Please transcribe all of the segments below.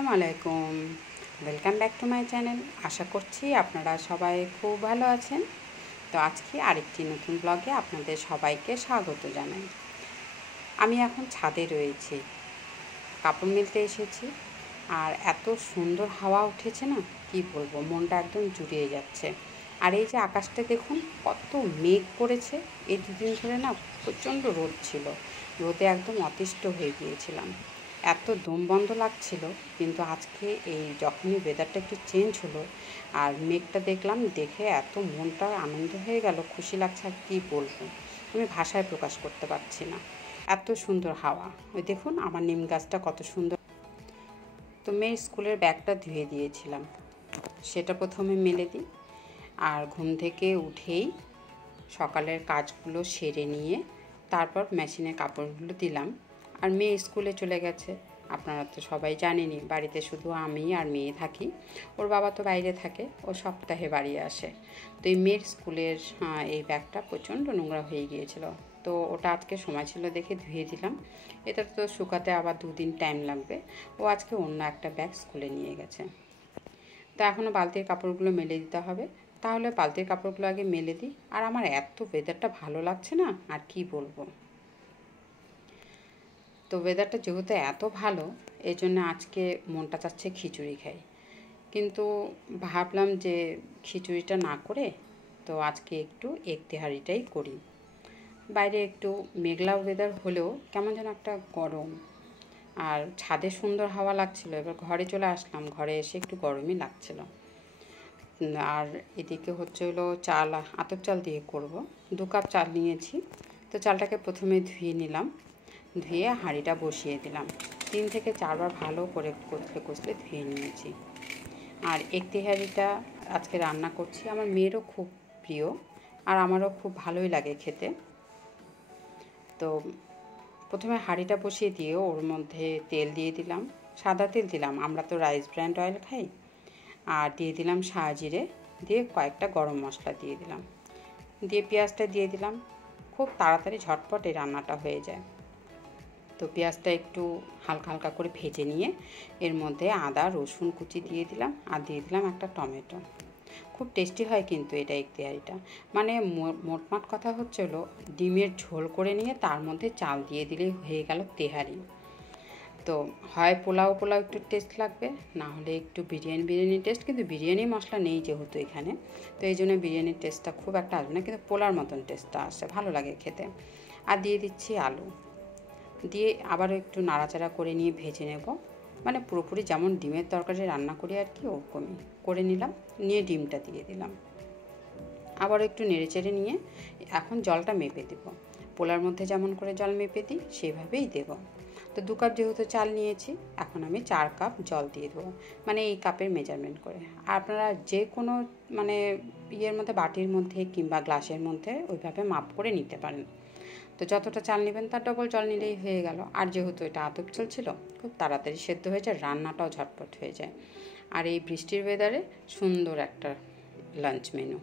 আসসালামু আলাইকুম, welcome back to my channel. আশা করছি আপনারা সবাই খুব ভালো আছেন। তো আজকে আরেকটি নতুন ব্লগে আপনাদের সবাইকে স্বাগত জানাই। আমি এখন ছাদে রয়েছি, কাপড় মেলতে এসেছি। আর এত সুন্দর হাওয়া উঠেছে না, কি বলবো, মনটা একদম জুড়িয়ে যাচ্ছে। আর এই যে আকাশটা দেখুন, কত মেঘ করেছে। এই দুদিন ধরে না প্রচণ্ড রোদ ছিল, রোদে একদম অতিষ্ঠ হয়ে গিয়েছিলাম, এত দম বন্ধ লাগছিল। কিন্তু আজকে এই যখনই ওয়েদারটা একটু চেঞ্জ হলো আর মেঘটা দেখলাম, দেখে এত মনটা আনন্দ হয়ে গেল, খুশি লাগছে, আর কী বলবো, আমি ভাষায় প্রকাশ করতে পারছি না। এত সুন্দর হাওয়া। ওই দেখুন আমার নিম গাছটা কত সুন্দর। তো মেয়ের স্কুলের ব্যাগটা ধুয়ে দিয়েছিলাম, সেটা প্রথমে মেলে দিই। আর ঘুম থেকে উঠেই সকালের কাজগুলো সেরে নিয়ে তারপর মেশিনে কাপড়গুলো দিলাম। আর মেয়ে স্কুলে চলে গেছে। আপনারা তো সবাই জানেনই, বাড়িতে শুধু আমি আর মেয়ে থাকি। ওর বাবা তো বাইরে থাকে, ও সপ্তাহে বাড়ি আসে। তো এই মেয়ের স্কুলের এই ব্যাগটা প্রচণ্ড নোংরা হয়ে গিয়েছিল। তো ওটা আজকে সময় ছিল দেখে ধুয়ে দিলাম। এটা তো শুকাতে আবার 2 দিন টাইম লাগবে। ও আজকে অন্য একটা ব্যাগ স্কুলে নিয়ে গেছে। তো এখনও বালতির কাপড়গুলো মেলে দিতে হবে। তাহলে বালতির কাপড়গুলো আগে মেলে দিই। আর আমার এত ওয়েদারটা ভালো লাগছে না, আর কি বলবো। তো ওয়েদারটা যেহেতু এত ভালো, এই জন্য আজকে মনটা চাচ্ছে খিচুড়ি খাই। কিন্তু ভাবলাম যে খিচুড়িটা না করে তো আজকে একটু এগ তেহারিটাই করি। বাইরে একটু মেঘলা ওয়েদার হলেও কেমন যেন একটা গরম, আর ছাদে সুন্দর হাওয়া লাগছিল। এবার ঘরে চলে আসলাম, ঘরে এসে একটু গরমই লাগছিল। আর এদিকে হচ্ছে হলো চাল, আতপ চাল দিয়ে করব। 2 কাপ চাল নিয়েছি। তো চালটাকে প্রথমে ধুয়ে নিলাম, ধুয়ে হাঁড়িটা বসিয়ে দিলাম। 3 থেকে 4 বার ভালো করে কষলে কষলে ধুয়ে নিয়েছি। আর এগ তেহারিটা আজকে রান্না করছি, আমার মেয়েরও খুব প্রিয় আর আমারও খুব ভালোই লাগে খেতে। তো প্রথমে হাঁড়িটা বসিয়ে দিয়ে ওর মধ্যে তেল দিয়ে দিলাম, সাদা তেল দিলাম, আমরা তো রাইস ব্র্যান্ড অয়েল খাই। আর দিয়ে দিলাম সাজিরে, দিয়ে কয়েকটা গরম মশলা দিয়ে দিলাম, দিয়ে পেঁয়াজটা দিয়ে দিলাম। খুব তাড়াতাড়ি ঝটপট এই রান্নাটা হয়ে যায়। তো পেঁয়াজটা একটু হালকা হালকা করে ভেজে নিয়ে এর মধ্যে আদা রসুন কুচি দিয়ে দিলাম, আর দিয়ে দিলাম একটা টমেটো। খুব টেস্টি হয় কিন্তু এটা এগ তেহারিটা। মানে মোটমাট কথা হচ্ছে হলো, ডিমের ঝোল করে নিয়ে তার মধ্যে চাল দিয়ে দিলেই হয়ে গেল তেহারি। তো হয় পোলাও পোলাও একটু টেস্ট লাগবে, না হলে একটু বিরিয়ানি টেস্ট, কিন্তু বিরিয়ানি মশলা নেই যেহেতু এখানে, তো এই জন্য বিরিয়ানির টেস্টটা খুব একটা আসবে না, কিন্তু পোলার মতন টেস্টটা আসে, ভালো লাগে খেতে। আর দিয়ে দিচ্ছি আলু, দিয়ে আবারও একটু নাড়াচাড়া করে নিয়ে ভেজে নেব। মানে পুরোপুরি যেমন ডিমের তরকারি রান্না করি আর কি, ওরকমই করে নিলাম। নিয়ে ডিমটা দিয়ে দিলাম, আবার একটু নেড়েচেড়ে নিয়ে এখন জলটা মেপে দেব। পোলার মধ্যে যেমন করে জল মেপে দিই সেভাবেই দেব। তো 2 কাপ যেহেতু চাল নিয়েছি, এখন আমি 4 কাপ জল দিয়ে দেবো, মানে এই কাপের মেজারমেন্ট করে। আর আপনারা যে কোনো মানে ইয়ের মধ্যে, বাটির মধ্যে কিংবা গ্লাসের মধ্যে ওইভাবে মাপ করে নিতে পারেন। তো যতটা চাল নেবেন তার ডবল জল নিলেই হয়ে গেল। আর যেহেতু এটা আতপ চাল ছিল, খুব তাড়াতাড়ি সেদ্ধ হয়ে যায়, রান্নাটাও ঝটপট হয়ে যায়। আর এই বৃষ্টির ওয়েদারে সুন্দর একটা লাঞ্চ মেনু।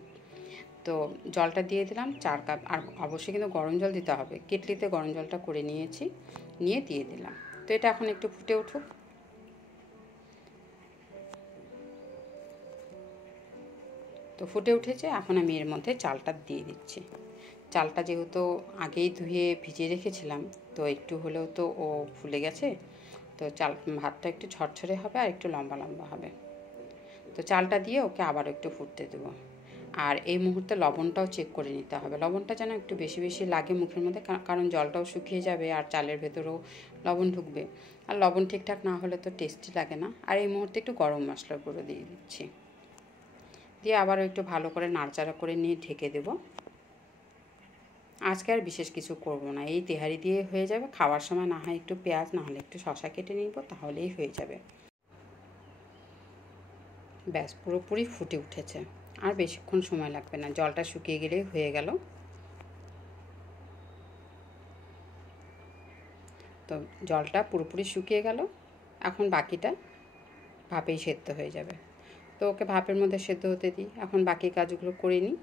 তো জলটা দিয়ে দিলাম 4 কাপ, আর অবশ্যই কিন্তু গরম জল দিতে হবে। কেটলিতে গরম জলটা করে নিয়েছি, নিয়ে দিয়ে দিলাম। তো এটা এখন একটু ফুটে উঠুক। তো ফুটে উঠেছে, এখন আমি এর মধ্যে চালটা দিয়ে দিচ্ছি। চালটা যেহেতু আগেই ধুয়ে ভিজিয়ে রেখেছিলাম, তো একটু হলেও তো ও ফুলে গেছে। তো ভাতটা একটু ঝরঝরে হবে আর একটু লম্বা লম্বা হবে। তো চালটা দিয়ে ওকে আবার একটু ফুটতে দেবো। আর এই মুহূর্তে লবণটাও চেক করে নিতে হবে, লবণটা যেন একটু বেশি বেশি লাগে মুখের মধ্যে, কারণ জলটাও শুকিয়ে যাবে আর চালের ভেতরেও লবণ ঢুকবে। আর লবণ ঠিকঠাক না হলে তো টেস্টি লাগে না। আর এই মুহূর্তে একটু গরম মশলার গুঁড়ো দিয়ে দিচ্ছি, দিয়ে আবারও একটু ভালো করে নাড়াচাড়া করে নিয়ে ঢেকে দেবো। আজকে আর বিশেষ কিছু করব না, এই তেহারি দিয়ে হয়ে যাবে। খাওয়ার সময় না হয় একটু পেঁয়াজ, না হলে একটু শশা কেটে নিব, তাহলেই হয়ে যাবে। ব্যাস, পুরোপুরি ফুটে উঠেছে, আর বেশিক্ষণ সময় লাগবে না, জলটা শুকিয়ে গেলেই হয়ে গেল। তো জলটা পুরোপুরি শুকিয়ে গেল, এখন বাকিটা ভাপেই সেদ্ধ হয়ে যাবে। তো ওকে ভাপের মধ্যে সেদ্ধ হতে দিই, এখন বাকি কাজগুলো করে নিই।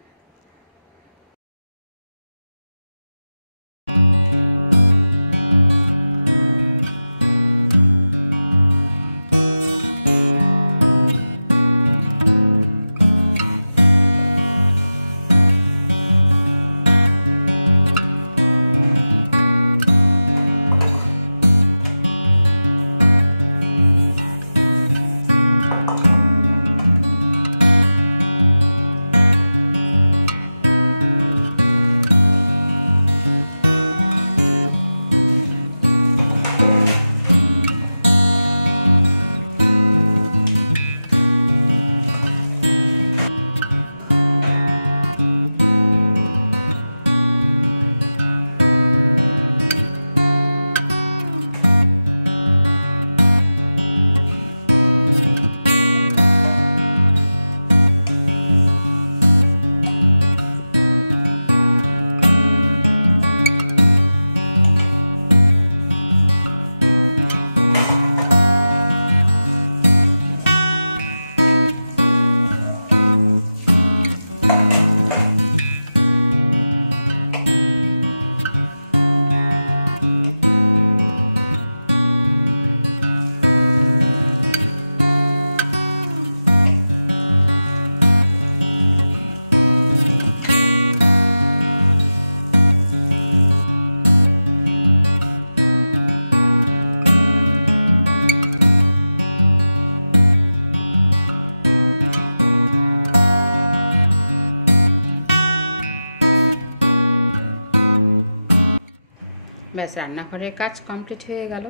ব্যাস রান্নাঘরের কাজ কমপ্লিট হয়ে গেল।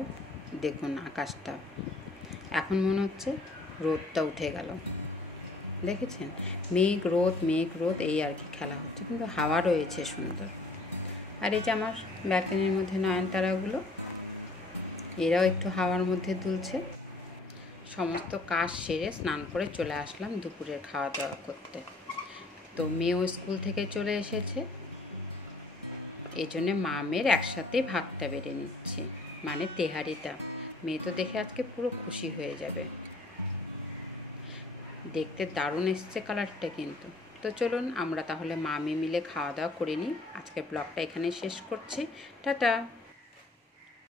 দেখুন আকাশটা, এখন মনে হচ্ছে রোদটা উঠে গেল। দেখেছেন, মেঘ রোদ এই আর কি খেলা হচ্ছে, কিন্তু হাওয়া রয়েছে সুন্দর। আর এই যে আমার ব্যালকনির মধ্যে নয়নতারাগুলো, এরাও একটু হাওয়ার মধ্যে দুলছে। সমস্ত কাজ সেরে স্নান করে চলে আসলাম দুপুরের খাওয়া দাওয়া করতে। তো মেয়েও স্কুল থেকে চলে এসেছে, এই জন্যে মা মেয়ের একসাথে ভাতটা বেড়ে নিচ্ছে, মানে তেহারিটা। মেয়ে তো দেখে আজকে পুরো খুশি হয়ে যাবে। দেখতে দারুণ এসছে কালারটা কিন্তু। তো চলুন আমরা তাহলে মা মেয়ে মিলে খাওয়া দাওয়া করে নিই। আজকের ব্লগটা এখানে শেষ করছি। টাটা।